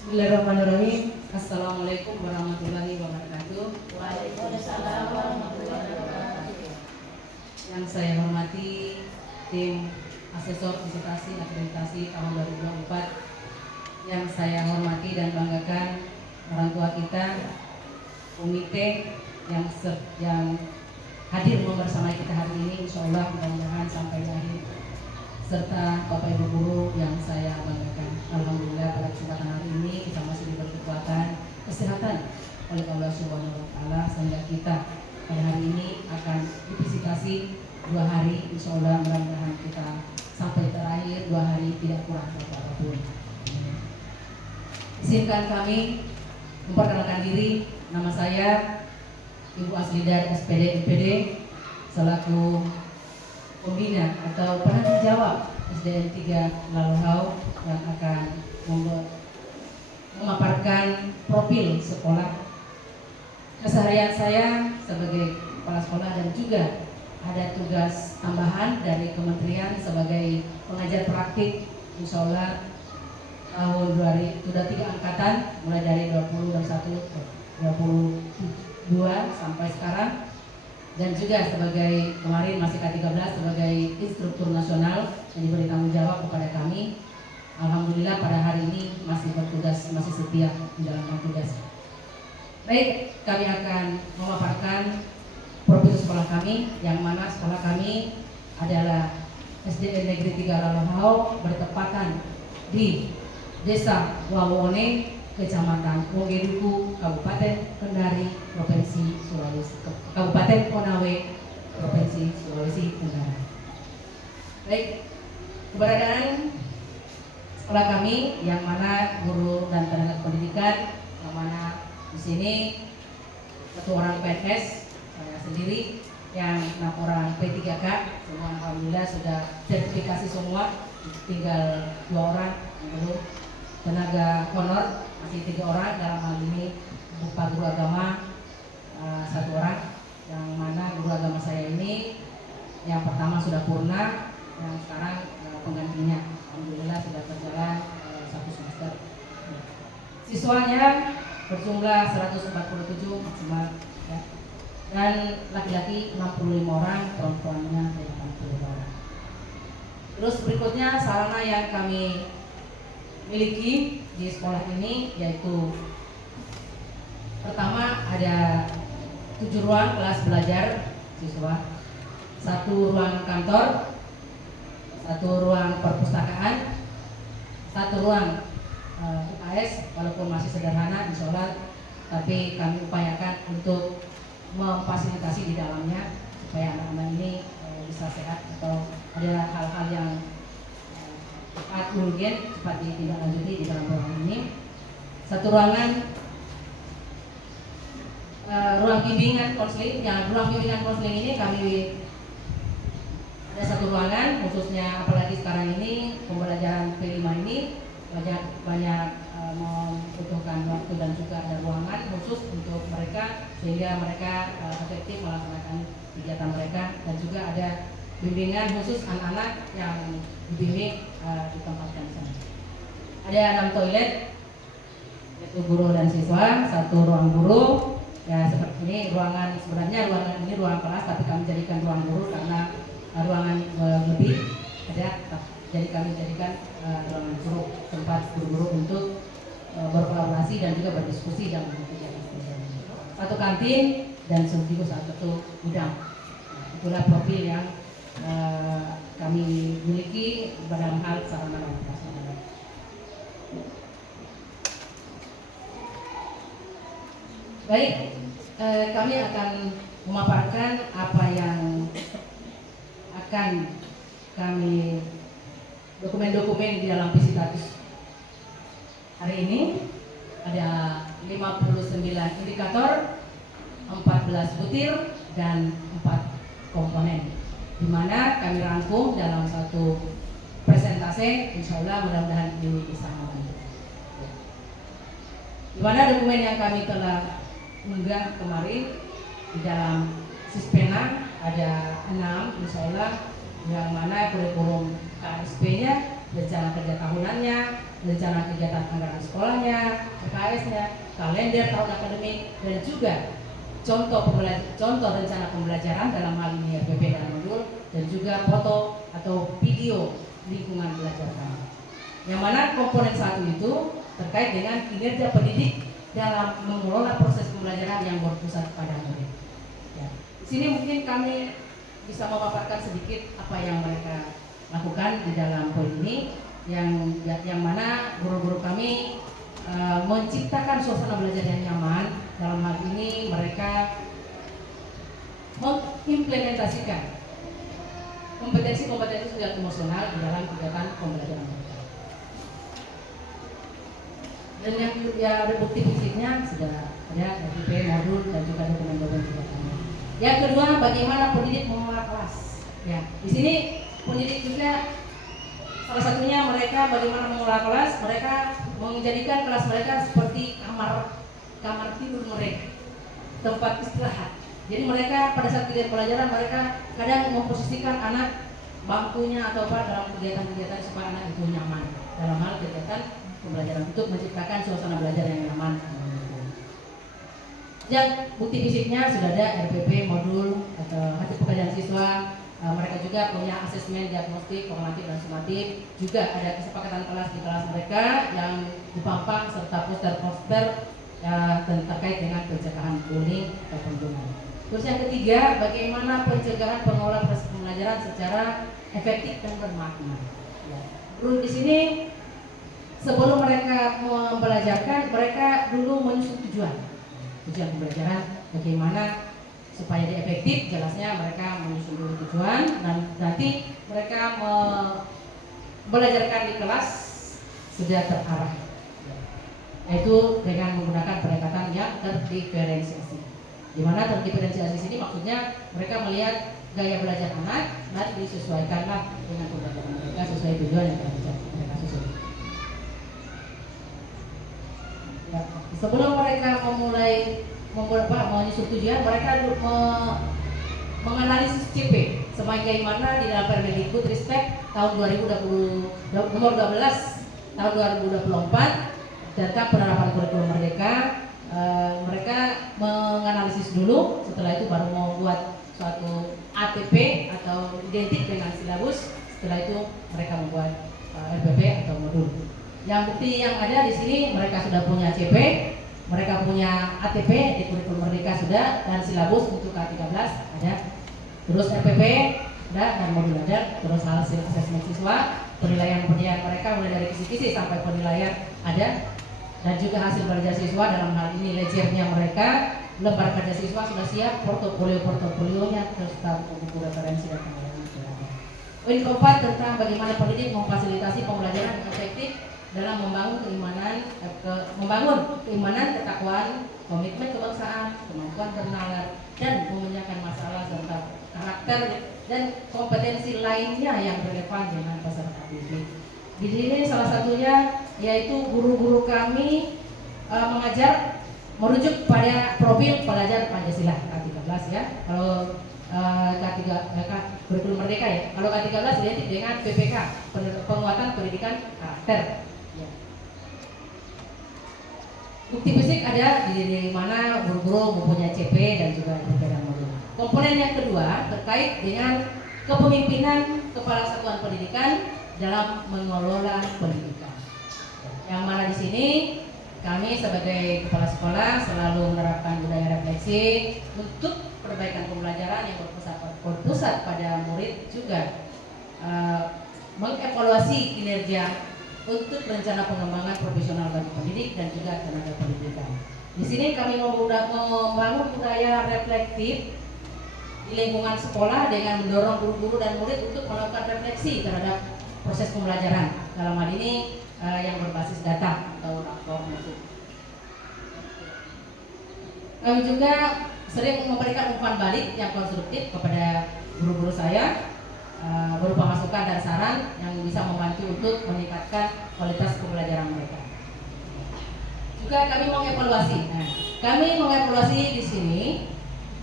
Bismillahirrahmanirrahim. Assalamualaikum warahmatullahi wabarakatuh. Waalaikumsalam warahmatullahi wabarakatuh. Yang saya hormati tim asesor disertasi akreditasi tahun 2024, yang saya hormati dan banggakan orang tua kita, komite yang hadir bersama kita hari ini, insya Allah mudah-mudahan sampai akhir, serta Bapak Ibu guru yang saya banggakan. Alhamdulillah pada kesempatan hari ini kita masih diberi kekuatan, kesehatan oleh Allah Subhanahu wa Ta'ala, sehingga kita pada hari ini akan divisitasi 2 hari, insya Allah mudah-mudahan kita sampai terakhir 2 hari tidak kurang apapun. Izinkan kami memperkenalkan diri. Nama saya Ibu Aslida SPD MPD selaku pembina atau penanggung jawab SDN 3 Laluhau yang akan memaparkan profil sekolah, keseharian saya sebagai kepala sekolah, dan juga ada tugas tambahan dari kementerian sebagai pengajar praktik. Insya Allah tahun 2000 sudah 3 angkatan, mulai dari 21, 22 sampai sekarang, dan juga sebagai kemarin masih K13 sebagai instruktur nasional yang diberi tanggung jawab kepada kami. Alhamdulillah pada hari ini masih bertugas, masih setia menjalankan tugas. Baik, kami akan memaparkan profil sekolah kami, yang mana sekolah kami adalah SDN Negeri 3 Laluhau, bertepatan di Desa Wawone, Kecamatan Wogeduku, Kabupaten Kendari, Provinsi Sulawesi, Kabupaten Konawe, Provinsi Sulawesi Tenggara. Baik, keberadaan sekolah kami yang mana guru dan tenaga pendidikan, yang mana di sini 1 orang PNS, saya sendiri, yang 6 orang P3K, semua alhamdulillah sudah sertifikasi semua, tinggal 2 orang yang belum. Tenaga honor masih 3 orang, dalam hal ini berupa guru agama 1 orang, yang mana guru agama saya ini yang pertama sudah purna, yang sekarang penggantinya alhamdulillah sudah berjalan 1 semester. Siswanya berjumlah 147 maksimal ya. Dan laki-laki 65 orang, perempuannya 80 orang. Terus berikutnya sarana yang kami miliki di sekolah ini yaitu pertama ada 7 ruang kelas belajar siswa, 1 ruang kantor, 1 ruang perpustakaan, 1 ruang UKS, walaupun masih sederhana insya Allah, tapi kami upayakan untuk memfasilitasi di dalamnya supaya anak-anak ini bisa sehat, atau ada hal-hal yang urgen cepat ditindaklanjuti di dalam ruangan ini. 1 ruangan ruang bimbingan konseling. Yang ruang bimbingan konseling ini kami ada 1 ruangan khususnya, apalagi sekarang ini pembelajaran P5 ini banyak membutuhkan waktu, dan juga ada ruangan khusus untuk mereka sehingga mereka efektif melaksanakan kegiatan mereka, dan juga ada bimbingan khusus anak-anak yang dibimbing ditempatkan di sana. Ada 6 toilet yaitu guru dan siswa, 1 ruang guru ya seperti ini. Ruangan sebenarnya ruangan ini ruang kelas, tapi kami jadikan ruang guru karena ruangan lebih ada, jadi kami jadikan ruangan guru, tempat guru-guru untuk berkolaborasi dan juga berdiskusi dalam kegiatan. 1 kantin dan juga 1 gudang. Itulah profil yang kami miliki dalam hal sarana dan prasarana. Baik, kami akan memaparkan apa yang akan kami dokumen-dokumen di dalam visitatus. Hari ini ada 59 indikator, 14 butir, dan 4 komponen, di mana kami rangkum dalam 1 presentase. Insya Allah mudah-mudahan ini bisa membantu. Di mana dokumen yang kami telah unggah kemarin di dalam Sispena ada 6, insya Allah, yang mana kurikulum KSP-nya, rencana kerja tahunannya, rencana kegiatan anggaran sekolahnya, PKS-nya, kalender tahun akademik, dan juga contoh rencana pembelajaran dalam hal ini RPP dan modul, dan juga foto atau video lingkungan belajar kami. Yang mana komponen satu itu terkait dengan kinerja pendidik dalam mengelola proses pembelajaran yang berpusat pada murid. Ya. Di sini mungkin kami bisa memaparkan sedikit apa yang mereka lakukan di dalam poin ini, yang mana guru-guru kami menciptakan suasana belajar yang nyaman. Dalam hal ini mereka mengimplementasikan kompetensi-kompetensi sosial emosional di dalam kegiatan pembelajaran mereka. Dan yang ada bukti fisiknya sudah ada RPP, modul, dan juga dokumen-dokumen juga kami. Yang kedua, bagaimana pendidik mengelola kelas. Ya, di sini pendidik juga salah satunya mereka bagaimana mengelola kelas. Mereka menjadikan kelas mereka seperti kamar tidur mereka, tempat istirahat. Jadi mereka pada saat kegiatan pelajaran mereka kadang memposisikan anak bangkunya atau apa dalam kegiatan-kegiatan supaya anak itu nyaman dalam hal kegiatan pembelajaran, untuk menciptakan suasana belajar yang nyaman. Dan bukti fisiknya sudah ada RPP, modul, atau hasil pekerjaan siswa. Mereka juga punya asesmen diagnostik, formatif dan sumatif. Juga ada kesepakatan kelas di kelas mereka yang dipampang serta poster-poster terkait dengan pencegahan bullying atau pembunuhan. Terus yang ketiga, bagaimana pencegahan pengelolaan proses pembelajaran secara efektif dan bermakna. Ya. Guru di sini sebelum mereka membelajarkan, mereka dulu menyusun tujuan pembelajaran, bagaimana supaya dia efektif. Jelasnya mereka menyusun dulu tujuan, dan nanti mereka membelajarkan di kelas sudah terarah, yaitu dengan menggunakan pendekatan yang terdiferensiasi. Di mana terdiferensiasi sini maksudnya mereka melihat gaya belajar anak dan disesuaikanlah dengan pembelajaran mereka sesuai tujuan yang telah mereka susun. Ya, sebelum mereka memulai menyusun tujuan, mereka menganalisis CP sebagaimana di dalam Permendikbudristek tahun 2020 nomor 12 tahun 2024 tentang penerapan kurikulum merdeka. Mereka menganalisis dulu, setelah itu baru membuat suatu ATP atau identik dengan silabus. Setelah itu mereka membuat RPP atau modul. Yang bukti yang ada di sini, mereka sudah punya CP, mereka punya ATP di kurikulum merdeka sudah, dan silabus untuk K13 ada. Terus RPP ada dan modul ada. Terus hasil asesmen siswa, penilaian mereka mulai dari kisi-kisi sampai penilaian ada. Dan juga hasil belajar siswa dalam hal ini ledgernya mereka, lembar kerja siswa sudah siap, portofolionya, terus buku referensi dan penilaian. Poin keempat tentang bagaimana pendidik memfasilitasi pembelajaran yang efektif dalam membangun keimanan, ketakwaan, komitmen kebangsaan, kemampuan bernalar, dan memecahkan masalah serta karakter dan kompetensi lainnya yang relevan dengan peserta didik. Di sini salah satunya yaitu guru-guru kami mengajar merujuk pada profil pelajar Pancasila K13 ya. Kalau kurikulum merdeka ya. Kalau K13 identik dengan PPK, penguatan pendidikan karakter. Ya. Bukti fisik ada di mana guru-guru mempunyai CP dan juga perbedaan modul. Komponen yang kedua terkait dengan kepemimpinan kepala satuan pendidikan dalam mengelola pendidikan. Yang mana di sini kami sebagai kepala sekolah selalu menerapkan budaya refleksi untuk perbaikan pembelajaran yang berpusat pada murid, juga mengevaluasi kinerja untuk rencana pengembangan profesional bagi pendidik dan juga tenaga pendidikan. Di sini kami membangun budaya reflektif di lingkungan sekolah dengan mendorong guru-guru dan murid untuk melakukan refleksi terhadap proses pembelajaran, dalam hal ini yang berbasis data atau rapor mutu. Kami juga sering memberikan umpan balik yang konstruktif kepada guru-guru saya berupa masukan dan saran yang bisa membantu untuk meningkatkan kualitas pembelajaran mereka. Juga kami mengevaluasi. Kami mengevaluasi di sini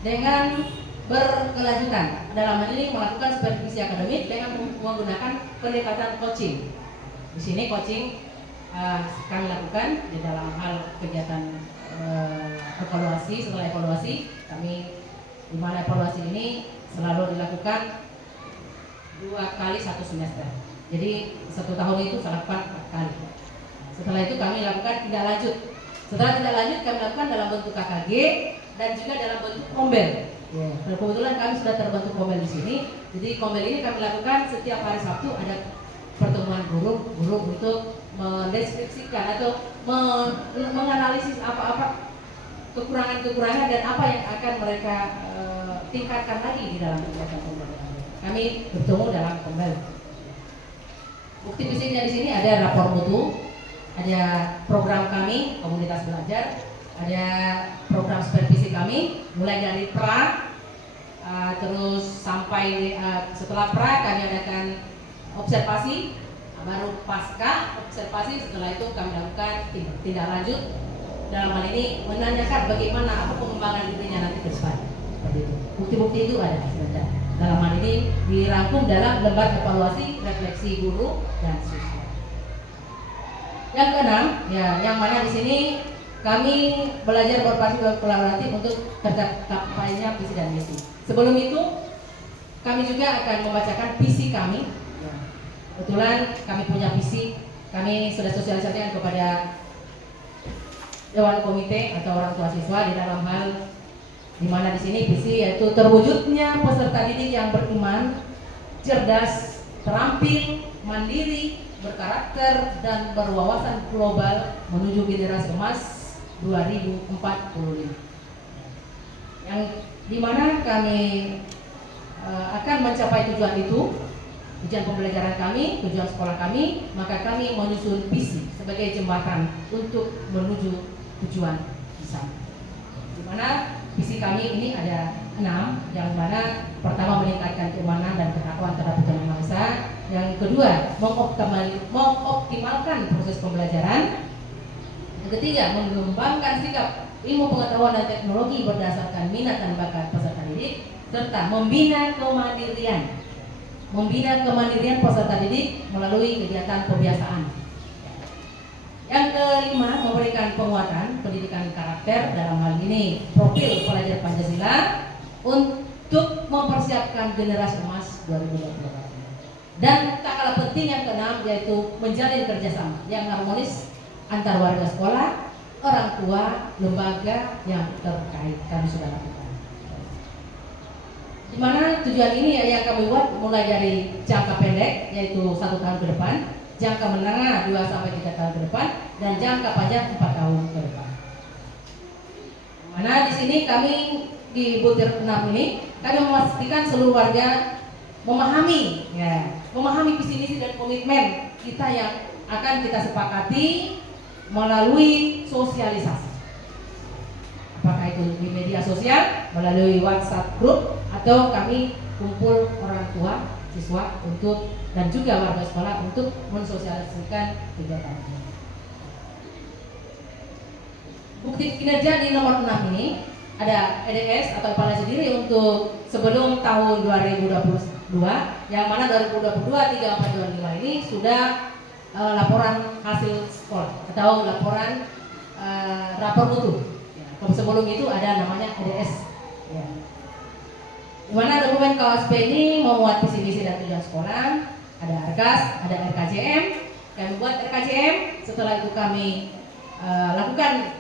dengan berkelanjutan. Dalam hal ini melakukan supervisi akademik dengan menggunakan pendekatan coaching. Di sini coaching kami lakukan di dalam hal kegiatan evaluasi. Setelah evaluasi kami, di mana evaluasi ini selalu dilakukan 2 kali 1 semester. Jadi 1 tahun itu lakukan 4 kali. Setelah itu kami lakukan tindak lanjut. Setelah tindak lanjut kami lakukan dalam bentuk KKG dan juga dalam bentuk kombel. Kebetulan kami sudah terbentuk kombel di sini. Jadi kombel ini kami lakukan setiap hari Sabtu, ada pertemuan guru untuk mendeskripsikan atau menganalisis apa-apa kekurangan-kekurangan dan apa yang akan mereka tingkatkan lagi di dalam kegiatan pembelajaran. Kami bertemu dalam kombel. Bukti fisiknya di sini ada rapor mutu, ada program kami komunitas belajar, ada program supervisi kami mulai dari pra, terus sampai setelah pra kami adakan observasi, baru pasca observasi setelah itu kami lakukan tindak lanjut. Dalam hal ini menanyakan bagaimana apa pengembangan dirinya nanti ke depan. Seperti itu. Bukti-bukti itu ada sebenarnya. Dalam hal ini dirangkum dalam lembar evaluasi refleksi guru dan siswa. Yang keenam, ya, yang mana di sini kami belajar berpartisipasi kolaboratif untuk tercapainya visi dan misi. Sebelum itu, kami juga akan membacakan visi kami. Kebetulan kami punya visi, kami sudah sosialisasikan kepada Dewan Komite atau orang tua siswa di dalam hal di mana di sini visi yaitu terwujudnya peserta didik yang beriman, cerdas, terampil, mandiri, berkarakter dan berwawasan global menuju generasi emas 2045. Yang di mana kami akan mencapai tujuan itu, tujuan pembelajaran kami, tujuan sekolah kami, maka kami menyusun visi sebagai jembatan untuk menuju tujuan di sana. Di mana visi kami ini ada 6, yang mana pertama meningkatkan keimanan dan ketakwaan terhadap Tuhan Yang Maha Esa. Yang kedua, mengoptimalkan proses pembelajaran. Yang ketiga, mengembangkan sikap ilmu pengetahuan dan teknologi berdasarkan minat dan bakat peserta didik, serta membina kemandirian peserta didik melalui kegiatan pembiasaan. Yang kelima, memberikan penguatan pendidikan karakter, dalam hal ini profil pelajar Pancasila untuk mempersiapkan generasi emas 2024. Dan tak kalah penting yang keenam, yaitu menjalin kerjasama yang harmonis antar warga sekolah, orang tua, lembaga yang terkait. Kami sudah lakukan. Di mana tujuan ini yang kami buat mulai dari jangka pendek, yaitu 1 tahun ke depan, jangka menengah 2-3 tahun ke depan, dan jangka panjang 4 tahun ke depan. Mana di sini kami di butir 6 ini kami memastikan seluruh warga memahami visi misi dan komitmen kita yang akan kita sepakati melalui sosialisasi. Apakah itu di media sosial, melalui WhatsApp group, atau kami kumpul orang tua siswa untuk dan juga warga sekolah untuk mensosialisasikan kegiatan ini. Bukti kinerja di nomor 6 ini ada EDS atau evaluasi diri untuk sebelum tahun 2022, yang mana 2022-3425 ini sudah laporan hasil sekolah atau laporan rapor mutu. Sebelum itu ada namanya EDS. Di mana dokumen KOSP ini memuat visi misi dan tujuan sekolah, ada RKAS, ada RKJM. Kami buat RKJM, setelah itu kami lakukan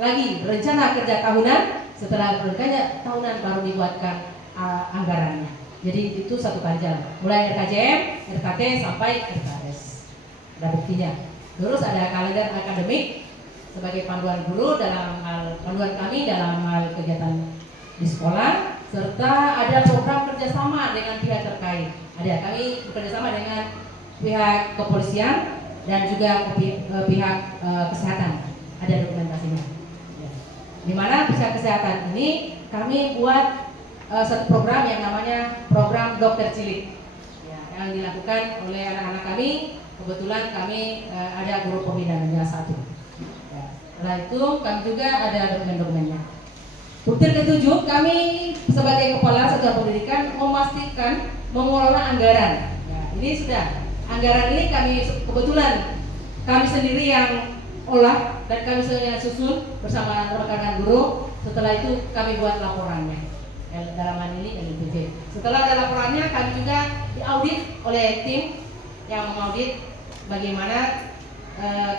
lagi rencana kerja tahunan. Setelah rencana tahunan baru dibuatkan anggarannya. Jadi itu satu kali jalan, mulai RKJM, RKT sampai RKS. Ada buktinya. Terus ada kalender akademik sebagai panduan guru dalam hal panduan kami dalam hal kegiatan di sekolah, serta ada program kerjasama dengan pihak terkait. Kami bekerjasama dengan pihak kepolisian dan juga pihak kesehatan. Ada dokumentasinya. Di mana pihak kesehatan ini kami buat satu program yang namanya program dokter cilik, yang dilakukan oleh anak-anak kami. Kebetulan kami ada guru pembinanya 1. Setelah itu kami juga ada dokumen-dokumennya. Butir ke-7, kami sebagai kepala satuan pendidikan memastikan mengelola anggaran. Ini sudah anggaran ini kami kebetulan kami sendiri yang olah dan kami sendiri yang susun bersama rekan-rekan guru. Setelah itu kami buat laporannya. Dalam hal ini LPJ. Setelah ada laporannya, kami juga diaudit oleh tim yang mengaudit bagaimana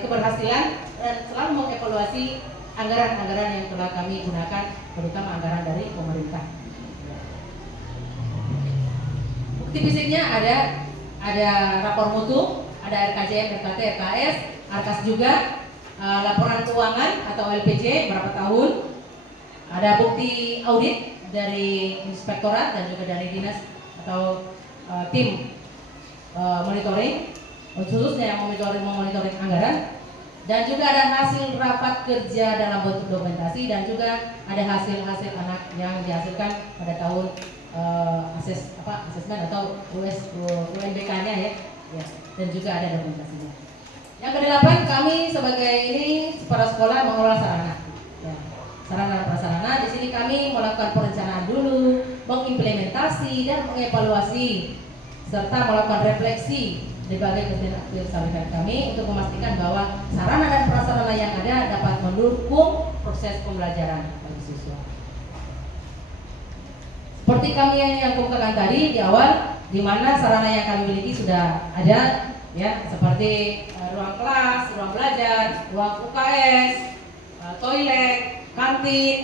keberhasilan dan selalu mengevaluasi anggaran-anggaran yang telah kami gunakan, terutama anggaran dari pemerintah. Bukti fisiknya ada rapor mutu, ada RKJM, RKT, RKS, ARKAS juga, laporan keuangan atau LPJ berapa tahun, ada bukti audit dari inspektorat dan juga dari dinas atau tim monitoring, khususnya yang memonitoring anggaran, dan juga ada hasil rapat kerja dalam bentuk dokumentasi, dan juga ada hasil-hasil anak yang dihasilkan pada tahun asesmen atau UNBK-nya ya, dan juga ada dokumentasinya. Yang kedelapan, kami sebagai para sekolah mengelola sarana. Ya. Sarana dan prasarana, di sini kami melakukan perencanaan dulu, mengimplementasi dan mengevaluasi serta melakukan refleksi di berbagai kegiatan kami untuk memastikan bahwa sarana dan prasarana yang ada dapat mendukung proses pembelajaran bagi siswa. Seperti kami yang kemukakan tadi di awal, di mana sarana yang kami miliki sudah ada, ya, seperti ruang kelas, ruang belajar, ruang UKS, toilet, kantin,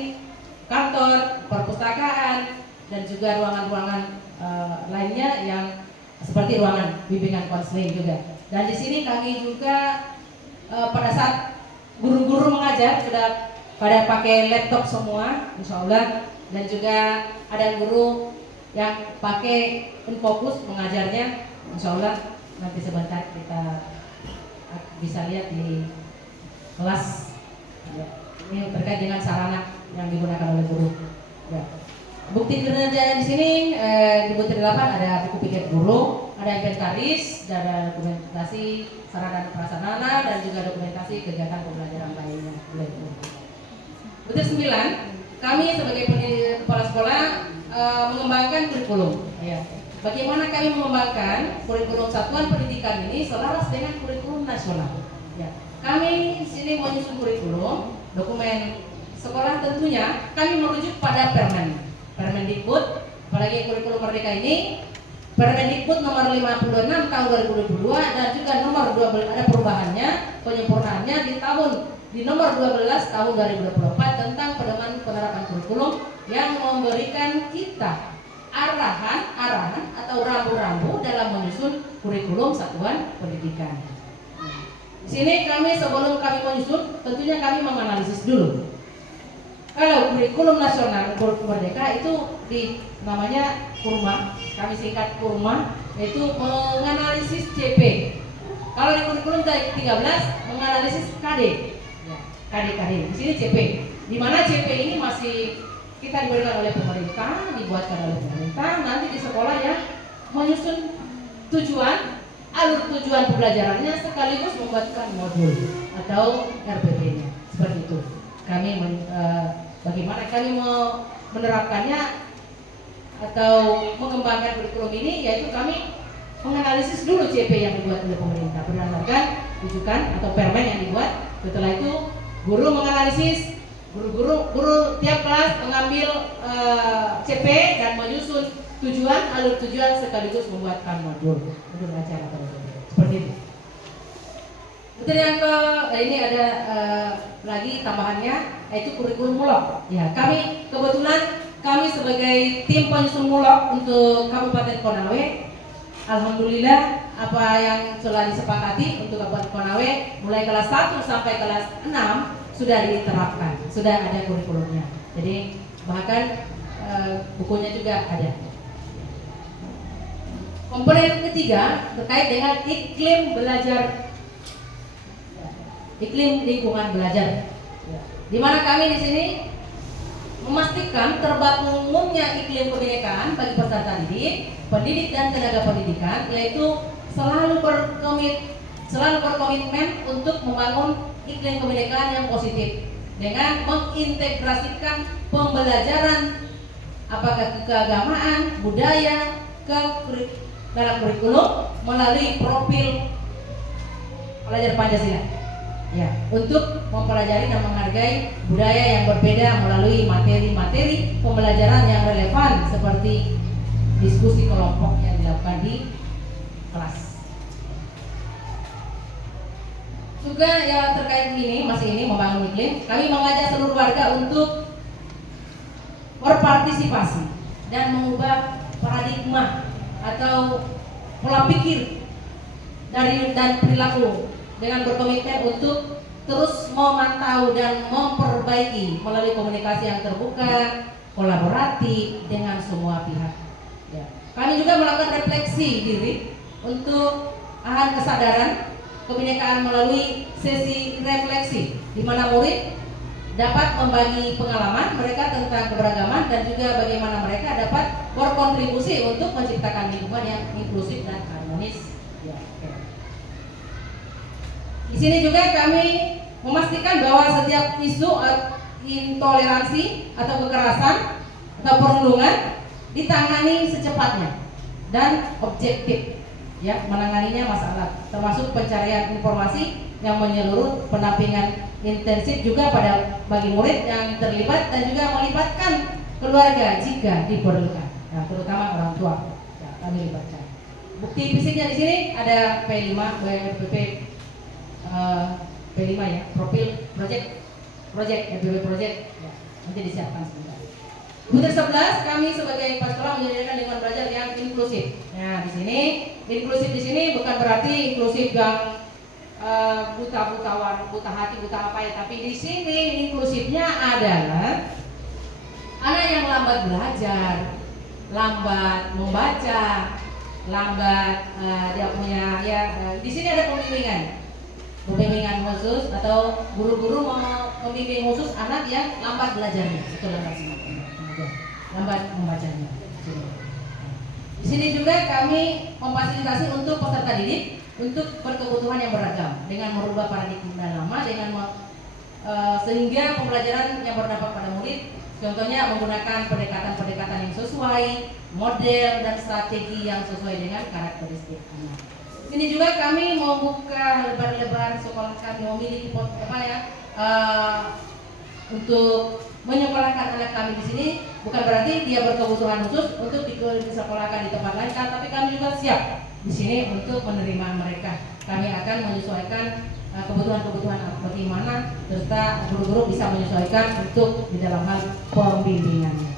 kantor, perpustakaan, dan juga ruangan-ruangan lainnya yang seperti ruangan bimbingan konseling juga. Dan di sini kami juga pada saat guru-guru mengajar sudah pada pakai laptop semua, insya Allah, dan juga ada guru yang pakai InFocus mengajarnya, insya Allah nanti sebentar kita bisa lihat di kelas. Ini terkait dengan sarana yang digunakan oleh guru. Ya. Bukti kinerja di sini di bukti 8 ada buku piket guru, ada inventaris, ada dokumentasi sarana dan prasarana, dan juga dokumentasi kegiatan pembelajaran lainnya. Bukti 9, kami sebagai kepala sekolah mengembangkan kurikulum. Ya. Bagaimana kami mengembangkan kurikulum satuan pendidikan ini selaras dengan kurikulum nasional. Ya. Kami di sini menyusun kurikulum, dokumen sekolah tentunya kami merujuk pada Permendikbud, apalagi kurikulum merdeka ini, Permendikbud nomor 56 tahun 2022 dan juga nomor 12 ada perubahannya, penyempurnaannya di nomor 12 tahun 2024 tentang pedoman penerapan kurikulum yang memberikan kita arahan atau rambu-rambu dalam menyusun kurikulum satuan pendidikan. Di sini kami sebelum kami menyusun, tentunya kami menganalisis dulu. Kalau kurikulum nasional kurikulum merdeka itu namanya kurma, kami singkat kurma, yaitu menganalisis CP. Kalau di kurikulum 13 menganalisis KD, KD. Di sini CP. Di mana CP ini masih kita diberikan oleh pemerintah, dibuatkan oleh pemerintah. Nanti di sekolah ya menyusun tujuan, alur tujuan pembelajarannya sekaligus membuatkan modul atau RPP-nya. Seperti itu. Kami bagaimana kami menerapkannya atau mengembangkan kurikulum ini, yaitu kami menganalisis dulu CP yang dibuat oleh pemerintah berdasarkan rujukan atau permen yang dibuat. Setelah itu guru menganalisis, guru tiap kelas mengambil CP dan menyusun alur tujuan sekaligus membuatkan modul acara atau seperti itu. Betul yang ini ada lagi tambahannya, yaitu kurikulum mulok. Ya, kami sebagai tim penyusun mulok untuk Kabupaten Konawe, alhamdulillah apa yang telah disepakati untuk Kabupaten Konawe mulai kelas 1 sampai kelas 6 sudah diterapkan, sudah ada kurikulumnya. Jadi bahkan bukunya juga ada. Komponen ketiga terkait dengan iklim lingkungan belajar, di mana kami di sini memastikan terbangunnya iklim kebinekaan bagi peserta didik, pendidik dan tenaga pendidikan, yaitu selalu berkomitmen untuk membangun iklim kebinekaan yang positif dengan mengintegrasikan pembelajaran apakah keagamaan, budaya dalam kurikulum melalui profil pelajar Pancasila. Ya, untuk mempelajari dan menghargai budaya yang berbeda melalui materi-materi pembelajaran yang relevan seperti diskusi kelompok yang dilakukan di kelas. Juga yang terkait ini, masih ini membangun iklim, kami mengajak seluruh warga untuk berpartisipasi dan mengubah paradigma atau pola pikir dan perilaku dengan berkomitmen untuk terus memantau dan memperbaiki melalui komunikasi yang terbuka, kolaboratif dengan semua pihak. Ya. Kami juga melakukan refleksi diri untuk kesadaran kebinekaan melalui sesi refleksi, di mana murid dapat membagi pengalaman mereka tentang keberagaman dan juga bagaimana mereka dapat berkontribusi untuk menciptakan lingkungan yang inklusif dan harmonis. Ya, okay. Di sini juga kami memastikan bahwa setiap isu intoleransi atau kekerasan atau perundungan ditangani secepatnya dan objektif, ya, menanganinya masalah, termasuk pencarian informasi yang menyeluruh, pendampingan intensif juga bagi murid yang terlibat dan juga melibatkan keluarga jika diperlukan, nah, terutama orang tua, ya, kami libatkan. Bukti fisiknya di sini ada P5, BPP P5 ya, profil project FBB project, ya, nanti disiapkan sebentar. Butir 11 kami sebagai pastoral menyediakan lingkungan belajar yang inklusif. Nah, di sini inklusif di sini bukan berarti inklusif yang buta hati, buta apa ya, tapi di sini inklusifnya adalah anak yang lambat belajar, lambat membaca, lambat dia punya ya, di sini ada pembimbingan khusus atau guru-guru mau membimbing khusus anak yang lambat belajarnya, itu lambat membacanya. Di sini juga kami memfasilitasi untuk peserta didik untuk berkebutuhan yang beragam dengan merubah paradigma lama dengan sehingga pembelajaran yang berdampak pada murid, contohnya menggunakan pendekatan-pendekatan yang sesuai, model dan strategi yang sesuai dengan karakteristik anak. Sini juga kami membuka lebar-lebar sekolah kami memiliki untuk menyekolahkan anak kami di sini, bukan berarti dia berkebutuhan khusus untuk disekolahkan di tempat lain, tapi kami juga siap di sini untuk menerima mereka. Kami akan menyesuaikan kebutuhan-kebutuhan bagaimana, serta guru-guru bisa menyesuaikan untuk di dalam hal pembimbingannya.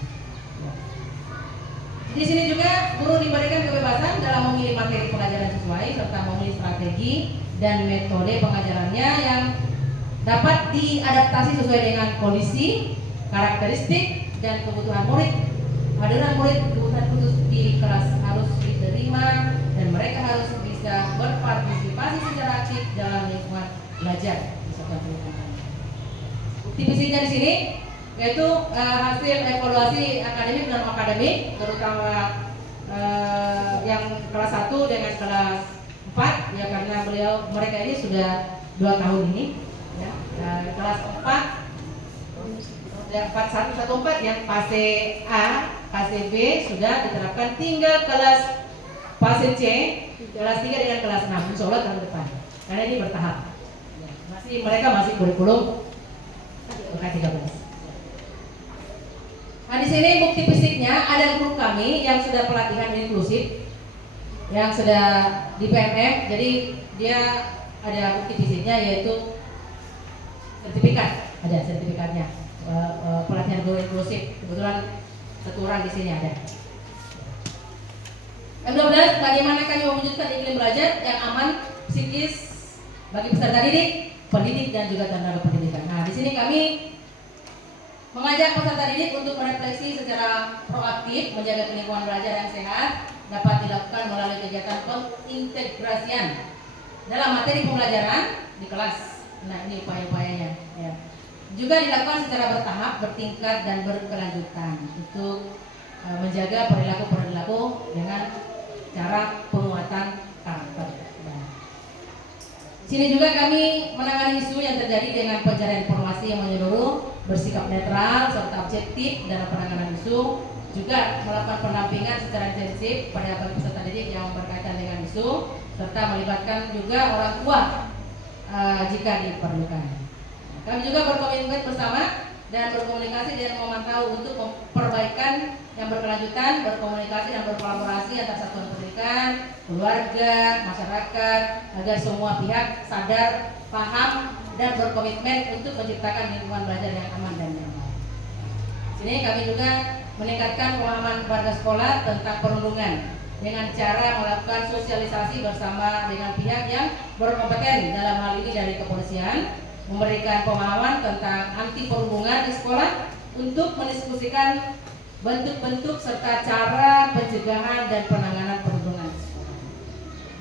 Di sini juga guru diberikan kebebasan dalam memilih materi pelajaran sesuai serta memilih strategi dan metode pengajarannya yang dapat diadaptasi sesuai dengan kondisi, karakteristik dan kebutuhan murid. Kehadiran murid kebutuhan khusus di kelas harus diterima dan mereka harus bisa berpartisipasi secara aktif dalam lingkungan belajar. Bukti fisiknya di sini yaitu hasil evaluasi akademik dan akademik, terutama yang kelas 1 dengan kelas 4 ya, karena mereka ini sudah 2 tahun ini ya. Kelas 4 ya, 4114 yang fase A, fase B sudah diterapkan, tinggal kelas fase C, kelas 3 dengan kelas 6 insya Allah tahun depan, karena ini bertahap ya. Mereka masih kurikulum K13. Nah, di sini bukti fisiknya ada guru kami yang sudah pelatihan inklusif, yang sudah di PMM, jadi dia ada bukti fisiknya yaitu sertifikat, ada sertifikatnya pelatihan guru inklusif. Kebetulan satu orang di sini ada. M12, bagaimana kami mewujudkan iklim belajar yang aman, psikis bagi peserta didik, pendidik dan juga tenaga pendidikan. Nah, di sini kami mengajak peserta didik untuk merefleksi secara proaktif menjaga lingkungan belajar yang sehat dapat dilakukan melalui kegiatan pengintegrasian dalam materi pembelajaran di kelas. Nah, ini upaya-upayanya ya. Juga dilakukan secara bertahap, bertingkat dan berkelanjutan untuk menjaga perilaku dengan cara penguatan karakter. Sini juga kami menangani isu yang terjadi dengan pencarian informasi yang menyeluruh, bersikap netral serta objektif dalam penanganan isu, juga melakukan pendampingan secara intensif pada peserta didik yang berkaitan dengan isu, serta melibatkan juga orang tua jika diperlukan. Kami juga berkomitmen bersama dan berkomunikasi dan memantau untuk perbaikan yang berkelanjutan, berkomunikasi dan berkolaborasi antar satuan pendidikan, keluarga, masyarakat, agar semua pihak sadar, paham, dan berkomitmen untuk menciptakan lingkungan belajar yang aman dan nyaman. Sini kami juga meningkatkan pemahaman warga sekolah tentang perundungan dengan cara melakukan sosialisasi bersama dengan pihak yang berkompeten, dalam hal ini dari kepolisian, memberikan pemahaman tentang anti perundungan di sekolah untuk mendiskusikan bentuk-bentuk serta cara pencegahan dan penanganan perundungan di sekolah.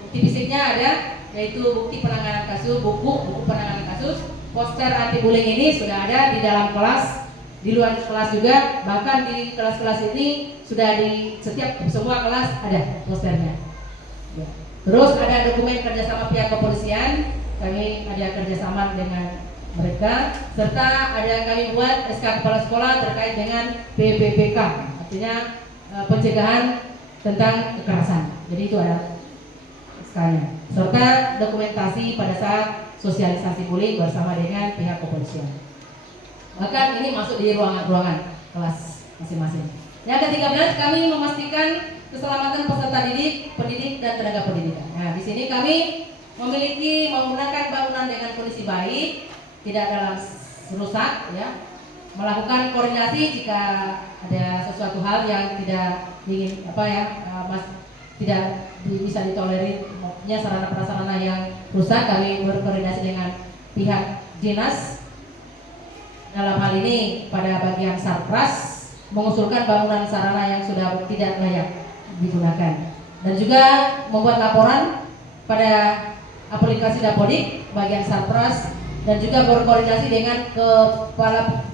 Bukti fisiknya ada, yaitu bukti penanganan kasus, buku penanganan kasus, poster anti bullying ini sudah ada di dalam kelas, di luar kelas juga, bahkan di kelas-kelas ini sudah di semua kelas ada posternya. Ya. Terus ada dokumen kerjasama pihak kepolisian, kami ada kerjasama dengan mereka, serta ada kami buat SK kepala sekolah terkait dengan PPPK, artinya pencegahan tentang kekerasan. Jadi itu ada SK-nya, serta dokumentasi pada saat sosialisasi bullying bersama dengan pihak kepolisian. Bahkan ini masuk di ruangan-ruangan kelas masing-masing. Yang ke-13, kami memastikan keselamatan peserta didik, pendidik, dan tenaga pendidikan. Nah, di sini kami memiliki menggunakan bangunan dengan kondisi baik, tidak dalam rusak, ya. Melakukan koordinasi jika ada sesuatu hal yang tidak ingin tidak bisa ditolerir, maksudnya sarana prasarana yang rusak, kami berkoordinasi dengan pihak dinas. Dalam hal ini pada bagian Sarpras mengusulkan bangunan sarana yang sudah tidak layak digunakan, dan juga membuat laporan pada aplikasi Dapodik bagian Sarpras, dan juga berkoordinasi dengan kepala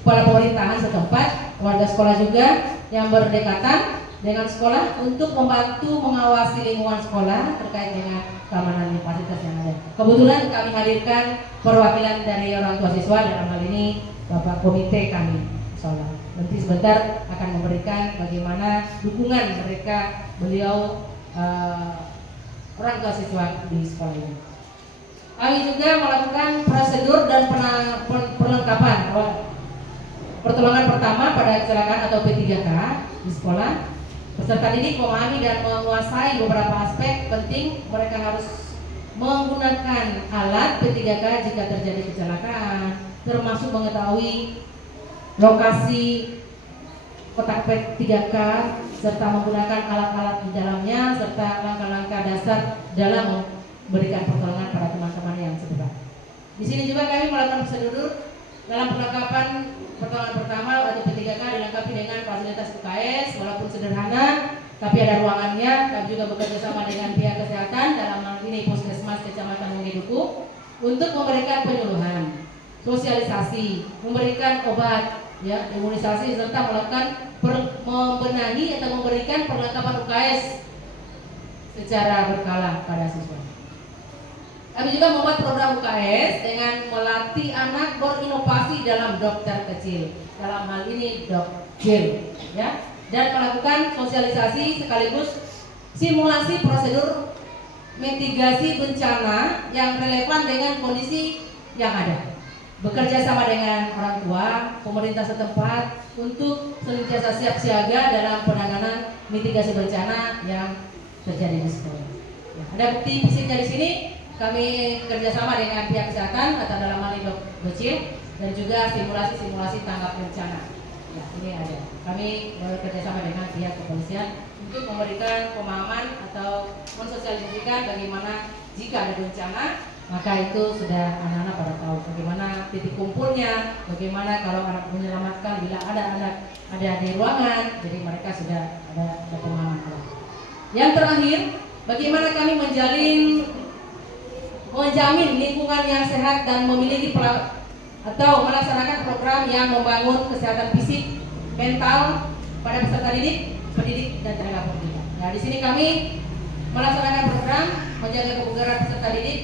pemerintahan setempat, warga sekolah juga yang berdekatan dengan sekolah untuk membantu mengawasi lingkungan sekolah terkait dengan keamanan fasilitas yang ada. Kebetulan kami hadirkan perwakilan dari orang tua siswa, dalam hal ini Bapak Komite kami, insyaallah. Nanti sebentar akan memberikan bagaimana dukungan mereka, beliau orang tua siswa di sekolah ini. Kami juga melakukan prosedur dan perlengkapan pertolongan pertama pada kecelakaan atau P3K di sekolah. Peserta didik memahami dan menguasai beberapa aspek penting. Mereka harus menggunakan alat P3K jika terjadi kecelakaan, termasuk mengetahui lokasi kotak P3K serta menggunakan alat-alat di dalamnya, serta langkah-langkah dasar dalam memberikan pertolongan pada teman-teman yang cedera. Di sini juga kami melakukan prosedur dalam perlengkapan pertolongan pertama atau P3K dilengkapi dengan fasilitas UKS, walaupun sederhana, tapi ada ruangannya. Kami juga bekerja sama dengan pihak kesehatan, dalam hal ini Puskesmas Kecamatan Wongeduku, untuk memberikan penyuluhan, sosialisasi, memberikan obat, ya, imunisasi, serta melakukan membenahi atau memberikan perlengkapan UKS secara berkala pada siswa. Kami juga membuat program UKS dengan melatih anak berinovasi dalam dokter kecil, dalam hal ini dokter, ya, dan melakukan sosialisasi sekaligus simulasi prosedur mitigasi bencana yang relevan dengan kondisi yang ada. Bekerja sama dengan orang tua, pemerintah setempat untuk senantiasa siap siaga dalam penanganan mitigasi bencana yang terjadi di sekolah. Ya, ada bukti fisiknya di sini. Kami kerjasama dengan pihak kesehatan atau dalam hal ini Dokcil, dan juga simulasi tanggap bencana. Ya, ini ada. Kami bekerjasama dengan pihak kepolisian untuk memberikan pemahaman atau mensosialisasikan bagaimana jika ada bencana, maka itu sudah anak-anak pada tahu bagaimana titik kumpulnya, bagaimana kalau anak menyelamatkan bila ada anak ada di ruangan, jadi mereka sudah ada pemahaman. Yang terakhir, bagaimana kami menjamin lingkungan yang sehat dan memiliki atau melaksanakan program yang membangun kesehatan fisik, mental pada peserta didik, pendidik, dan tenaga pendidik. Nah, di sini kami melaksanakan program menjaga kebugaran peserta didik,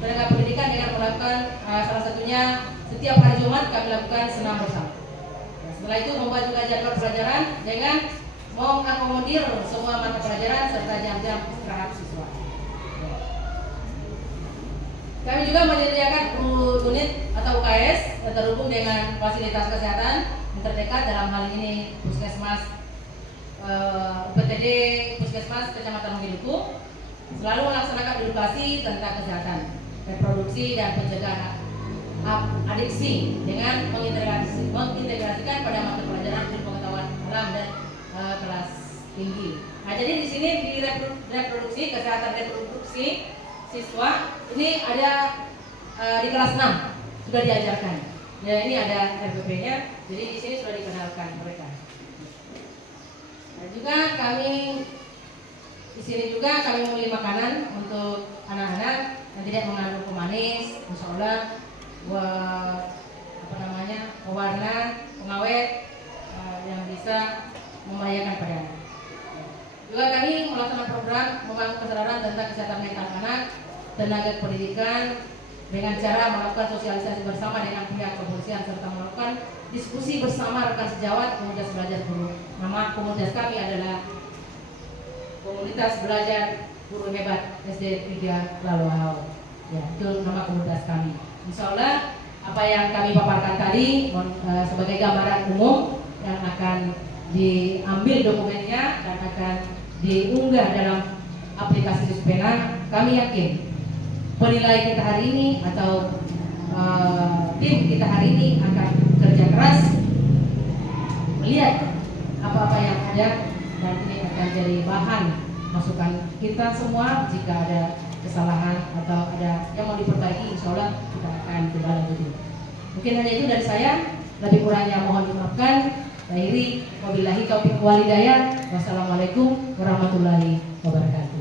tenaga pendidikan dengan melakukan salah satunya setiap hari Jumat kami lakukan senam bersama. Nah, setelah itu membuat juga jadwal pelajaran dengan mengakomodir semua mata pelajaran serta jam-jam istirahat siswa. Kami juga menyediakan unit atau UKS terhubung dengan fasilitas kesehatan terdekat, dalam hal ini Puskesmas UPTD Puskesmas Kecamatan Mogiluku, selalu melaksanakan edukasi tentang kesehatan reproduksi dan pencegahan adiksi dengan mengintegrasikan pada mata pelajaran ilmu pengetahuan alam dan kelas tinggi. Nah, jadi di sini di reproduksi, kesehatan reproduksi siswa ini ada di kelas 6 sudah diajarkan. Ya, ini ada RPP-nya, jadi di sini sudah dikenalkan mereka. Nah, juga kami di sini juga kami membeli makanan untuk anak-anak yang tidak mengandung pemanis, insya Allah pewarna, pengawet yang bisa membahayakan pada anak. Juga kami melaksanakan program membangun kesadaran tentang kesehatan mental anak, tenaga pendidikan dengan cara melakukan sosialisasi bersama dengan pihak kepolisian serta melakukan diskusi bersama rekan sejawat komunitas belajar guru. Nama komunitas kami adalah Komunitas Belajar Guru Hebat SD 3 Laluahau. Ya, itu nama komunitas kami. Insya Allah apa yang kami paparkan tadi sebagai gambaran umum yang akan diambil dokumennya dan akan diunggah dalam aplikasi Suspena. Kami yakin penilai kita hari ini atau tim kita hari ini akan kerja keras melihat apa-apa yang ada, dan ini akan jadi bahan masukan kita semua. Jika ada kesalahan atau ada yang mau diperbaiki, insya Allah kita akan coba lanjuti. Mungkin hanya itu dari saya, lebih kurangnya mohon dimaafkan. Akhiri wabillahi taufiq wal hidayah. Wassalamualaikum warahmatullahi wabarakatuh.